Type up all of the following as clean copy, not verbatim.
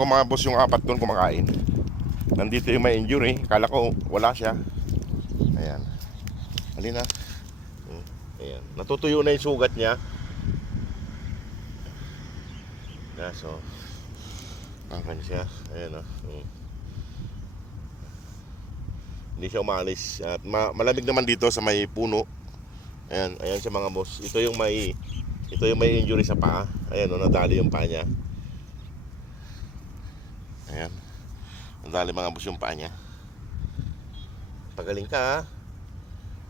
Kung mga boss yung apat doon kumakain. Nandito yung may injury. Kala ko wala siya. Ayan. Halina. Ayan. Natutuyo na yung sugat niya. So, akan siya. Ayan o. Hindi siya umalis. At malamig naman dito sa may puno. Ayan. Ayan siya mga boss. Ito yung may injury sa paa. Ayan o. Nadali yung paa niya. Ayan. Nadali mga boss yung paa niya. Pagaling ka ha.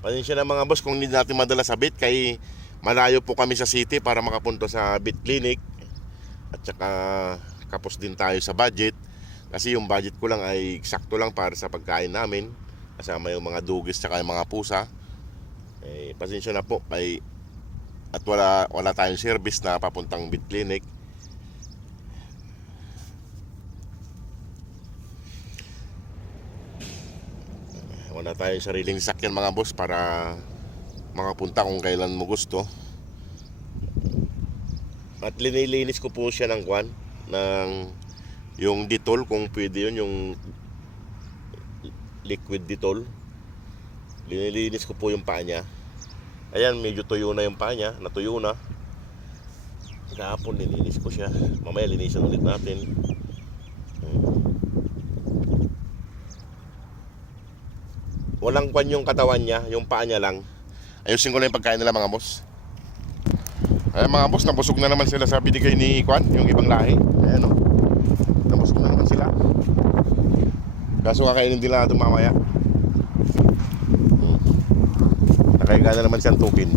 Pasensya na mga boss kung hindi natin madala sa vet. Kaya malayo po kami sa city para makapunta sa vet clinic. At saka kapos din tayo sa budget. Kasi yung budget ko lang ay eksakto lang para sa pagkain namin. Kasama yung mga dugis at yung mga pusa. Pasensya na po. At wala tayong service na papuntang vet clinic. Wala tayong sariling sakyan mga boss para makapunta kung kailan mo gusto. At linilinis ko po siya ng yung Dettol kung pwede yun, yung liquid Dettol. Linilinis ko po yung paa niya. Ayan, medyo tuyo na yung paa niya, natuyo na. Kahapon nilinis ko siya. Mamaya linisan ulit natin. Walang kwan yung katawan niya, yung paa niya lang. Ayusin ko lang yung pagkain nila mga boss. Ayan mga boss, nabusog na naman sila sa binigay ni Kwan, yung ibang lahi. Ayan o, nabusog na naman sila. Kaso kakainin nila ito mamaya. Nakahiga na naman si Antukin.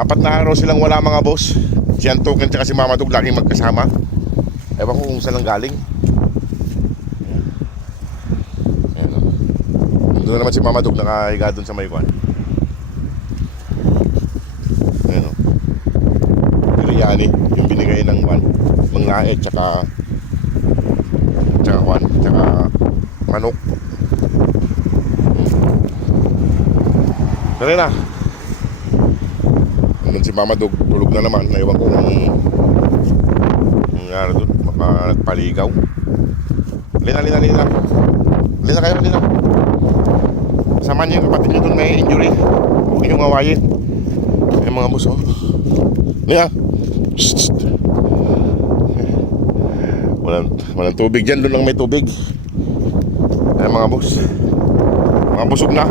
4 na araw silang wala mga boss. Si Antukin at si Mama Dog laging magkasama. Ewan ko kung saan lang galing. Ayan o. Doon na naman si Mama Dog nakahiga doon sa may Kwan. Biryani, yung binigay ng manglae tsaka manok. Dali na. Nandun si Mama Dog, tulog na naman. Naiwan ko kung nangyari doon, baka nagpaligaw. Lina kayo, lina. Sama niyo yung kapatid niyo doon may injury. Huwag niyong awayin. Ay mga boss, oh. Lina. Walang tubig dyan, doon lang may tubig. Ayan mga boss, mga busog na.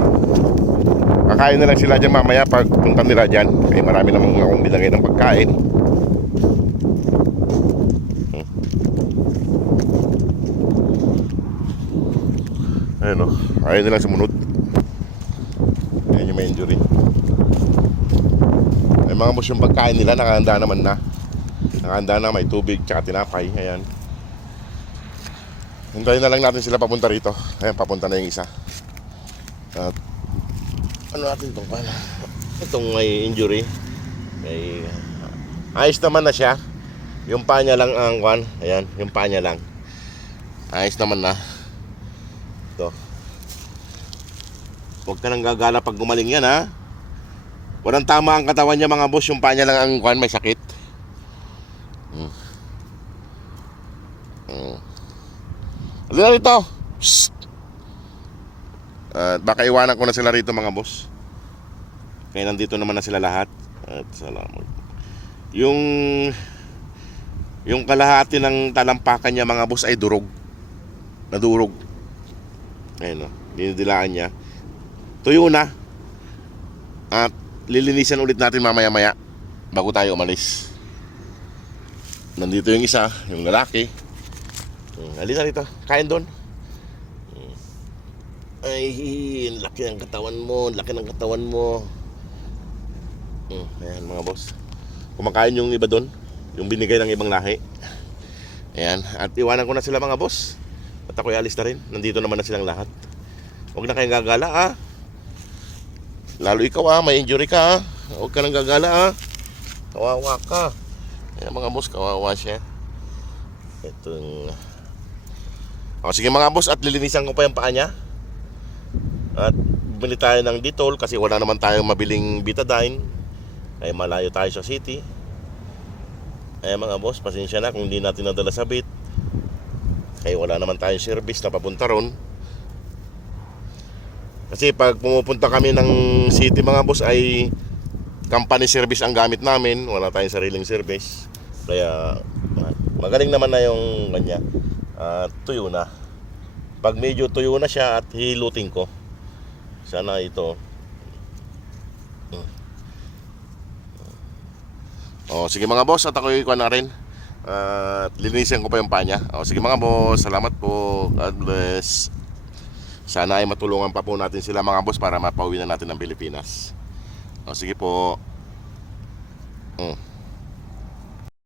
Kakain na lang sila dyan mamaya pag punta nila dyan. Kaya marami namang akong binagay ng pagkain. Ayan o, ayaw nilang sumunod. Ayan yung may injury. Ay mga boss, yung pagkain nila nakahanda naman na. Nakahanda na, may tubig tsaka tinapay. Ayan. Hintayin na lang natin sila papunta rito. Ayan, papunta na yung isa. At ano natin itong pala? Itong may injury. Ayos naman na siya. Yung paa niya lang ang kwan. Ayan, yung paa niya lang. Ayos naman na. Ito. Huwag ka nang gagala pag gumaling yan ha. Walang tama ang katawan niya mga boss. Yung paa niya lang ang kwan, may sakit. Halika rito. Baka iwanan ko na sila rito mga boss. Kaya nandito naman na sila lahat. At salamat. Yung kalahati ng talampakan niya mga boss ay durog. Nadurog. Ayun o, dinidilaan niya. Tuyo na. At lilinisan ulit natin mamaya-maya bago tayo umalis. Nandito yung isa, yung lalaki. Halika rito, kain doon. Ay, laki ng katawan mo. Ayan mga boss, kumakain yung iba doon, yung binigay ng ibang lahi. Ayan, at iwanan ko na sila mga boss. At ako'y alis na rin. Nandito naman na silang lahat. Huwag na kayong gagala ha. Lalo ikaw ha, may injury ka ha. Huwag ka nang gagala ha. Kawawa ka. Ayan mga boss, kawawa siya. Itong sige mga boss, at lilinisan ko pa yung paa niya. At bumili tayo ng Dettol kasi wala naman tayong mabiling betadine. Ay malayo tayo sa city. Ay mga boss, pasensya na kung hindi natin nadala sa bit. Kaya wala naman tayong service na papunta ron. Kasi pag pumupunta kami ng city mga boss ay company service ang gamit namin. Wala tayong sariling service. Kaya magaling naman na yung kanya. Tuyo na. Pag medyo tuyo na siya at hilutin ko. Sana ito. Sige mga boss, at ako'y kuha na rin. Linisin ko pa yung panya. Sige mga boss, salamat po. God bless. Sana ay matulungan pa po natin sila mga boss para mapauwi na natin ng Pilipinas. Sige po.